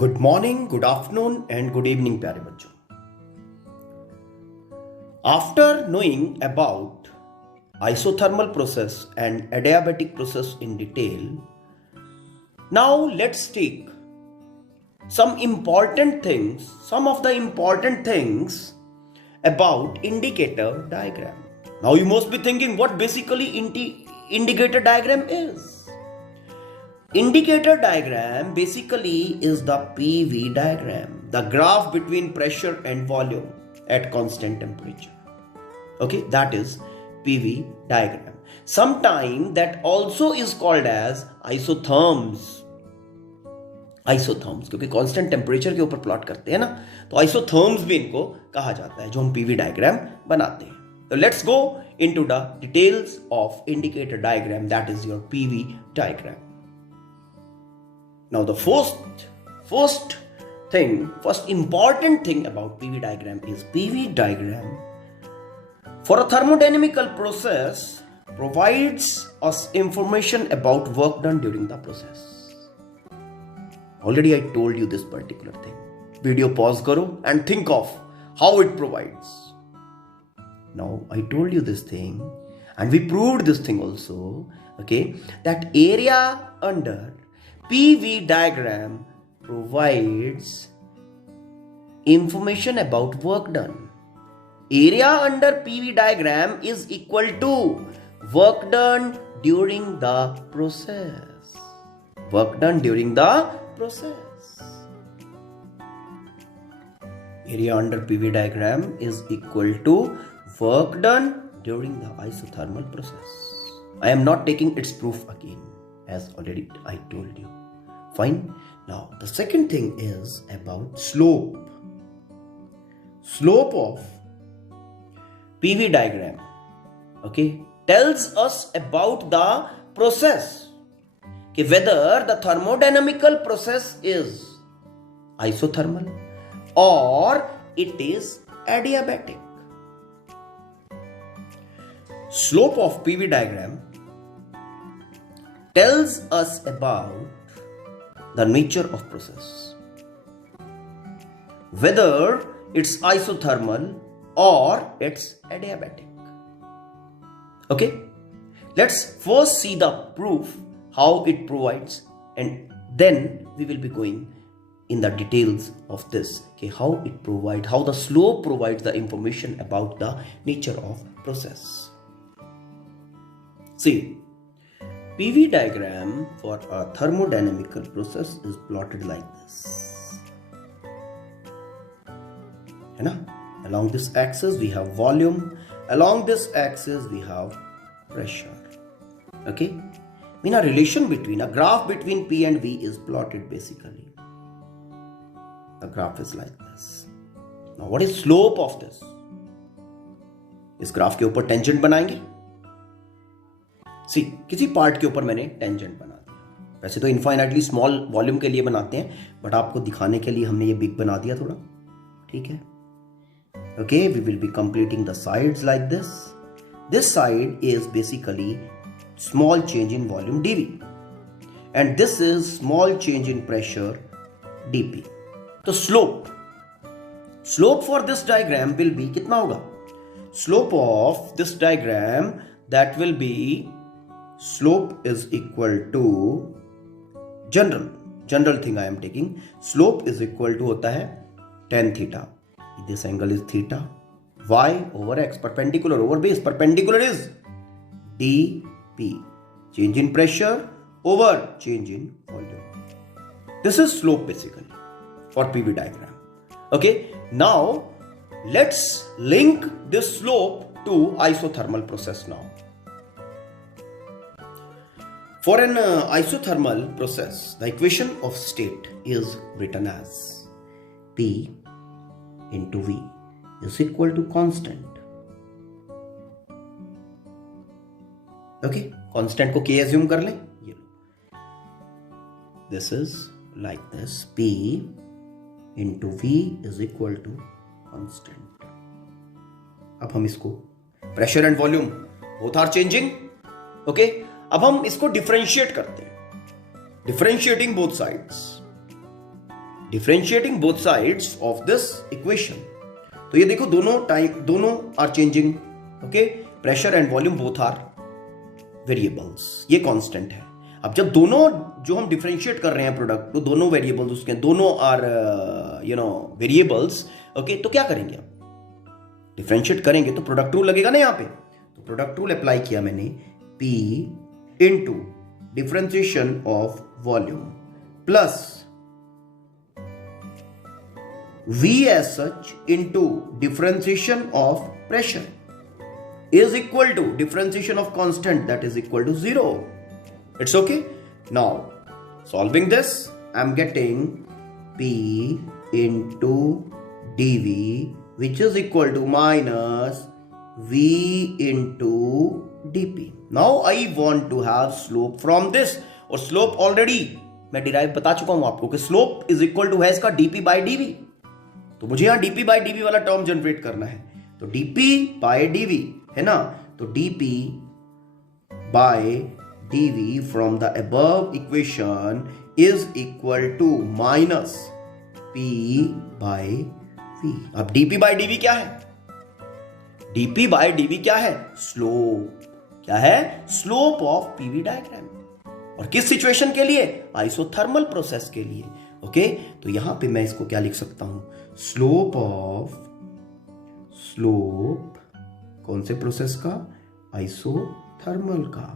Good morning, good afternoon and good evening प्यारे बच्चों। After knowing about isothermal process and adiabatic process in detail, now let's take some of the important things about indicator diagram. Now you must be thinking what basically indicator diagram is. Indicator diagram basically is the PV diagram, the graph between pressure and volume at constant temperature. Okay, that is PV diagram. Sometimes that also is called as isotherms. Isotherms, क्योंकि constant temperature के ऊपर प्लॉट करते हैं ना, तो आइसोथर्म्स भी इनको कहा जाता है जो हम पीवी डायग्राम बनाते हैं। तो let's go into the details of indicator diagram, that is your PV diagram. Now the first important thing about PV diagram is PV diagram for a thermodynamical process provides us information about work done during the process. Already I told you this particular thing. Video pause karo and think of how it provides. Now I told you this thing and we proved this thing also, okay, that area under PV diagram provides information about work done. Area under PV diagram is equal to work done during the process. Work done during the process. Area under PV diagram is equal to work done during the isothermal process. I am not taking its proof again, as already I told you. Fine. Now the second thing is about slope. Slope of PV diagram, okay, tells us about the process, okay, whether the thermodynamical process is isothermal or it is adiabatic. Slope of PV diagram tells us about the nature of process, whether it's isothermal or it's adiabatic. Okay, let's first see the proof, how it provides, and then we will be going in the details of this, okay, how the slope provides the information about the nature of process. See, PV diagram for a thermodynamical process is plotted like this. है ना? Along this axis we have volume, along this axis we have pressure. Okay? In a relation between, a graph between P and V is plotted basically. The graph is like this. Now what is slope of this? इस ग्राफ के ऊपर टेंजेंट बनाएंगे। सी, किसी पार्ट के ऊपर मैंने टेंजेंट बना दिया। वैसे तो इनफाइनाइटली स्मॉल वॉल्यूम के लिए बनाते हैं, बट आपको दिखाने के लिए हमने ये बिग बना दिया थोड़ा, ठीक है। Okay, we will be completing the sides like this. This side is basically small change in volume dV, and this is small change in pressure dP. So slope for this diagram will be कितना होगा? Slope of this diagram, that will be, slope is equal to general thing I am taking. Slope is equal to होता है tan theta. This angle is theta. Y over x, perpendicular over base. Perpendicular is dP. Change in pressure over change in volume. This is slope basically for PV diagram. Okay. Now let's link this slope to isothermal process now. For an isothermal process, the equation of state is written as P into V is equal to constant. Okay, constant को K assume कर लें, ये लो. This is like this, P into V is equal to constant. अब हम इसको pressure and volume both are changing. Okay, अब हम इसको differentiate करते हैं, differentiating both sides. Differentiating both sides of this equation. तो ये देखो दोनों are changing, okay, pressure and volume both are variables, ये कांस्टेंट है। अब जब दोनों जो हम डिफरेंशिएट कर रहे हैं प्रोडक्ट, तो दोनों वेरिएबल्स उसके दोनों आर वेरिएबल्स, ओके, तो क्या करेंगे आप, डिफरेंशिएट करेंगे तो प्रोडक्ट रूल लगेगा ना यहाँ पे। तो प्रोडक्ट रूल अप्लाई किया मैंने, P into differentiation of volume plus V as such into differentiation of pressure is equal to differentiation of constant, that is equal to 0. It's okay. Now solving this, I'm getting P into dV, which is equal to minus V into dP. Now I want to have slope from this, और slope already मैं डिराइव बता चुका हूं आपको कि slope is equal to है इसका dP by dV। तो मुझे यहां dP by dV वाला टर्म जनरेट करना है, तो dP by dV है ना, तो dP by dV from the above equation is equal to minus P by V। अब dP by dV क्या है, dP by dV क्या है, स्लोप, क्या है, स्लोप ऑफ PV डायग्राम। और किस सिचुएशन के लिए, आइसोथर्मल प्रोसेस के लिए, ओके। तो यहां पे मैं इसको क्या लिख सकता हूं, स्लोप कौन से प्रोसेस का, आइसोथर्मल का,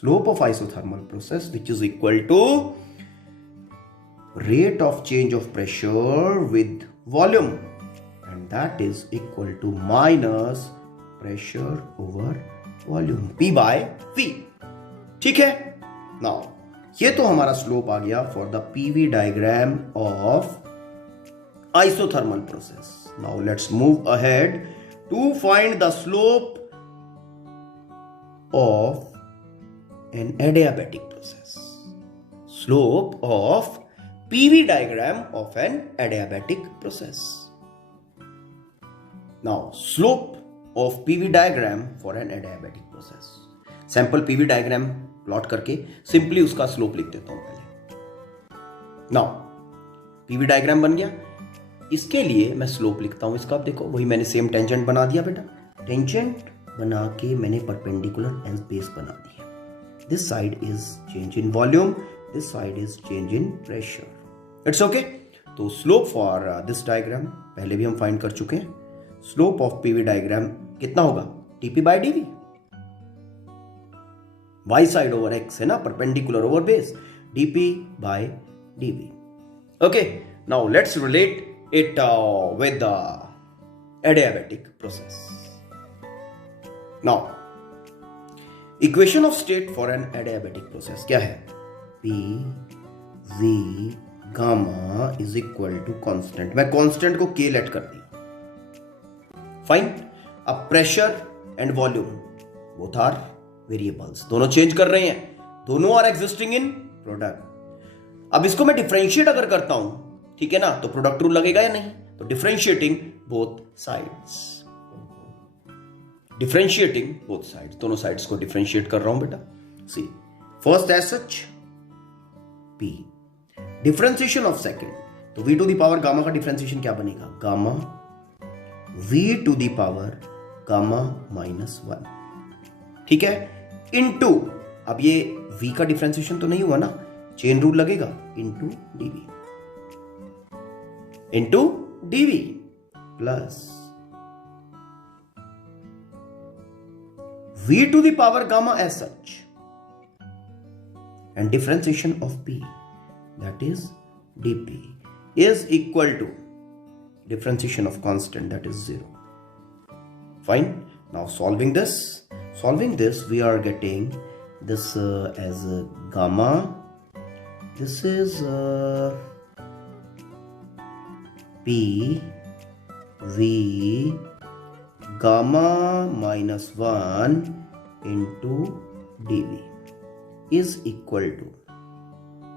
slope of isothermal process which is equal to rate of change of pressure with volume, and that is equal to minus pressure over volume, P by V। ठीक है, नाउ ये तो हमारा स्लोप आ गया for the PV diagram of isothermal process. Now let's move ahead to find the slope of an adiabatic process. Slope of PV diagram of an adiabatic process. Now slope of PV diagram for an adiabatic process. Sample PV diagram plot करके सिंपली उसका स्लोप लिख देता हूं पहले। Now PV diagram बन गया, इसके लिए मैं स्लोप लिखता हूं इसका। आप देखो वही मैंने सेम टेंजेंट बना दिया बेटा, टेंजेंट बना के मैंने परपेंडिकुलर एज बेस बना दिया। This side is change in volume, this side is change in pressure. It's okay. तो स्लोप फॉर दिस डायग्राम पहले भी हम फाइंड कर चुके हैं। स्लोप ऑफ PV डायग्राम कितना होगा, dP by dV, y side over x है ना, perpendicular over base, dP by dV। Okay, now let's relate it with the adiabatic process. Now, equation of state for an adiabatic process क्या है, P V gamma is equal to constant। मैं constant को K let कर दी। Fine. अब pressure and volume both are variables, दोनों change कर रहे हैं, दोनों आर एग्जिस्टिंग इन प्रोडक्ट। अब इसको मैं डिफरेंशिएट अगर करता हूं, ठीक है ना, तो प्रोडक्ट रूल लगेगा या नहीं, तो differentiating both sides, differentiating both sides, दोनों साइड्स को डिफरेंशिएट कर रहा हूं बेटा। See first as such P, differentiation of second, तो V to the power gamma का डिफरेंशिएशन क्या बनेगा, gamma V to the power gamma minus 1, ठीक है, इनटू, अब ये V का डिफरेंशिएशन तो नहीं हुआ ना, चेन रूल लगेगा, into dV, into dV plus V to the power gamma as such, and differentiation of P, that is dP, is equal to differentiation of constant, that is 0. Fine. Now solving this we are getting this as gamma, this is P V gamma minus 1 into dV is equal to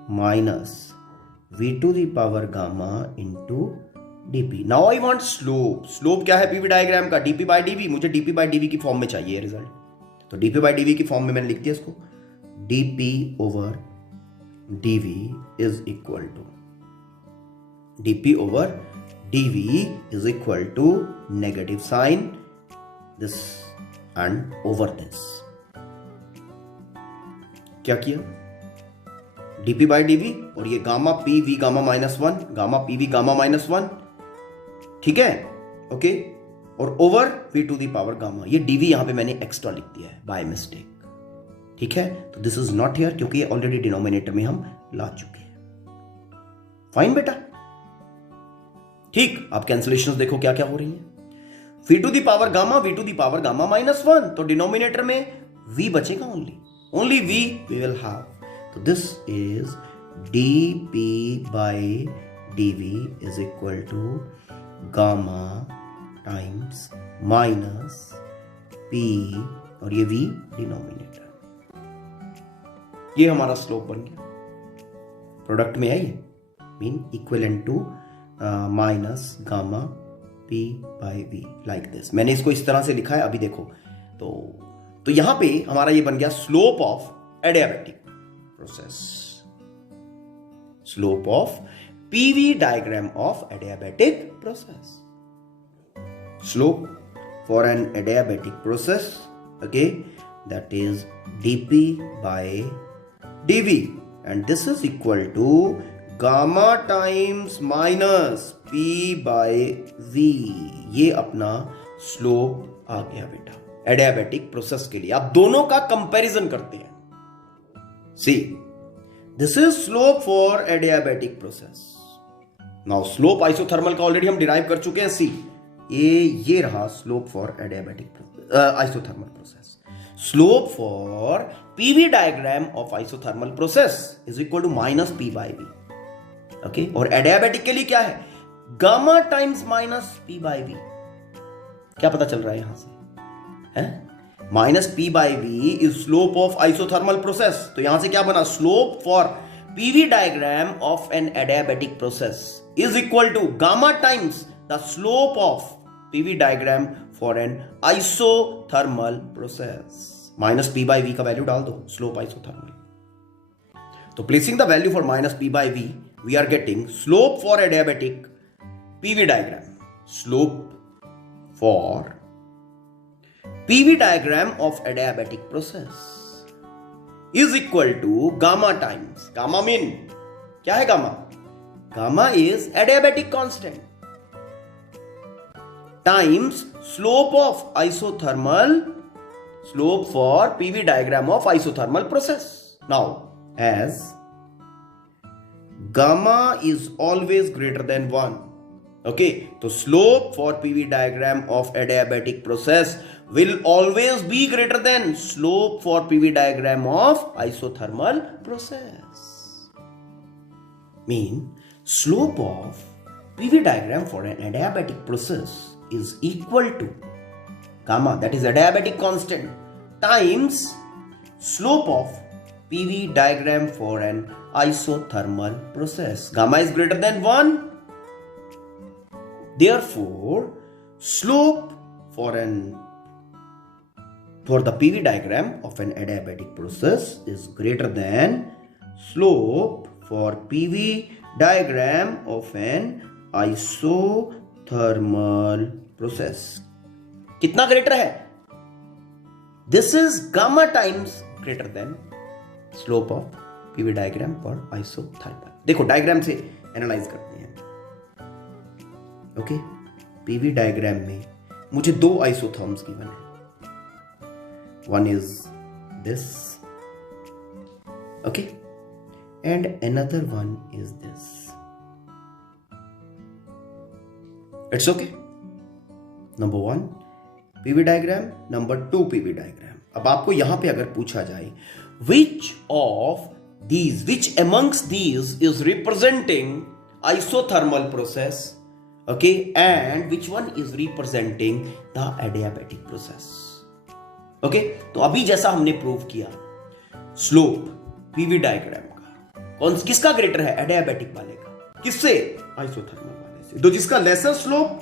minus V to the power gamma into dP. Now I want slope. Slope क्या है PV diagram का, dP by dV। मुझे dP by dV की फॉर्म में चाहिए रिजल्ट, तो dP by dV की फॉर्म में मैंने लिख दिया इसको, dP over dV is equal to dp over dv is equal to negative sign this and over this. क्या किया? dp by dv और ये gamma p v gamma -1 gamma p v gamma -1, ठीक है, ओके, और over v to the power gamma. ये dv यहां पे मैंने एक्स्ट्रा लिख दिया है बाय मिस्टेक, ठीक है. तो दिस इज नॉट हियर क्योंकि ये ऑलरेडी डिनोमिनेटर में हम ला चुके हैं. फाइन बेटा, ठीक. आप कैंसिलेशंस देखो क्या क्या हो रही है. v to the power gamma -1, तो डिनोमिनेटर में v बचेगा only v we will have. तो this is dp by dv is equal to gamma times minus p और ये v डिनोमिनेटर. ये हमारा स्लोप बन गया. प्रोडक्ट में है ये, mean equivalent to minus gamma p by v like this. मैंने इसको इस तरह से लिखा है, अभी देखो. तो यहां पे हमारा ये बन गया slope of adiabatic process, slope of PV diagram of adiabatic process. Slope for an adiabatic process, okay, that is dp by dv and this is equal to gamma times minus p by v. ये अपना स्लोप आ गया बेटा adiabatic process के लिए. आप दोनों का comparison करते हैं. See, this is slope for adiabatic process. Now slope isothermal का ऑलरेडी हम डिराइव कर चुके हैं. सी, ये रहा slope for adiabatic isothermal process. Slope for PV diagram of isothermal process is equal to minus P by V. Okay, और एडियाबैटिक के लिए क्या है? Gamma times minus P by V. क्या पता चल रहा है यहां से? है minus P by V is slope of isothermal process. तो यहां से क्या बना? Slope for PV diagram of an adiabatic process is equal to gamma times the slope of PV diagram for an isothermal process. Minus P by V का value डाल दो, slope isothermal. तो placing the value for minus P by V, we are getting slope for adiabatic PV diagram. Slope for PV diagram of adiabatic process is equal to gamma times, gamma mean क्या है? Gamma, gamma is adiabatic constant times slope of isothermal, slope for PV diagram of isothermal process. Now, as gamma is always greater than 1, okay, so slope for PV diagram of adiabatic process will always be greater than slope for PV diagram of isothermal process. Mean slope of PV diagram for an adiabatic process is equal to gamma, that is adiabatic constant, times slope of PV diagram for an isothermal process. Gamma is greater than 1. Therefore, slope for the PV diagram of an adiabatic process is greater than slope for PV diagram of an isothermal process. कितना ग्रेटर है? This is gamma times greater than slope of PV diagram for isothermal. देखो डायग्राम से एनालाइज करते हैं. Okay, PV diagram में मुझे दो isotherms given है. One is this, okay, and another one is this. It's okay. Number 1 PV diagram, number 2 PV diagram. अब आपको यहां पे अगर पूछा जाए which amongst these is representing isothermal process, okay, and which one is representing the adiabatic process, okay. तो अभी जैसा हमने प्रूव किया, स्लोप पीवी डायग्राम का किसका ग्रेटर है? एडियाबैटिक वाले का. किससे? आइसोथर्मल वाले से. तो जिसका लेसर स्लोप,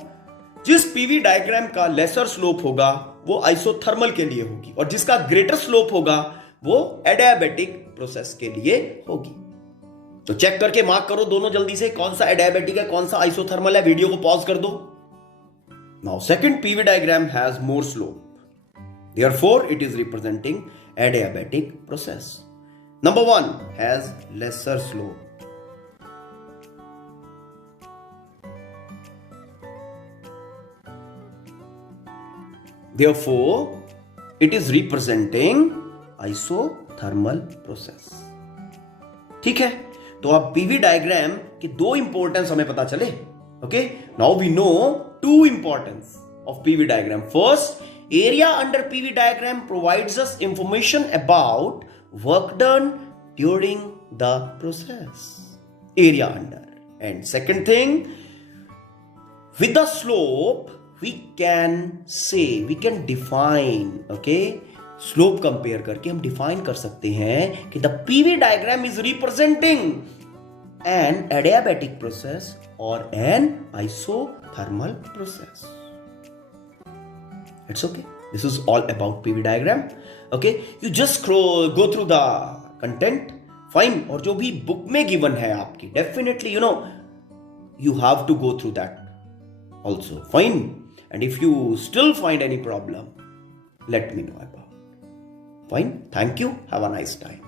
जिस पीवी डायग्राम का लेसर स्लोप होगा वो आइसोथर्मल के लिए होगी, और जिसका ग्रेटर स्लोप होगा वो एडियाबैटिक प्रोसेस के लिए होगी. तो चेक करके मार्क करो दोनों जल्दी से, कौन सा एडियाबेटिक है कौन सा आइसोथर्मल है। वीडियो को पॉज कर दो। Now second PV diagram has more slope, therefore it is representing adiabatic process. Number 1 has lesser slope. Therefore, it is representing isothermal process. ठीक है, तो अब पीवी डायग्राम के दो इंपॉर्टेंस हमें पता चले. Okay, now we know to importance of PV diagram. First, area under PV diagram provides us information about work done during the process. Area under. And second thing, with the slope, we can say, we can define, okay? Slope compare करके हम define कर सकते हैं कि the PV diagram is representing an adiabatic process or an isothermal process. It's okay. This is all about PV diagram. Okay, you just go through the content. Fine. और जो भी book में given है आपकी, definitely you have to go through that also. Fine. And if you still find any problem, let me know about. Fine. Thank you. Have a nice time.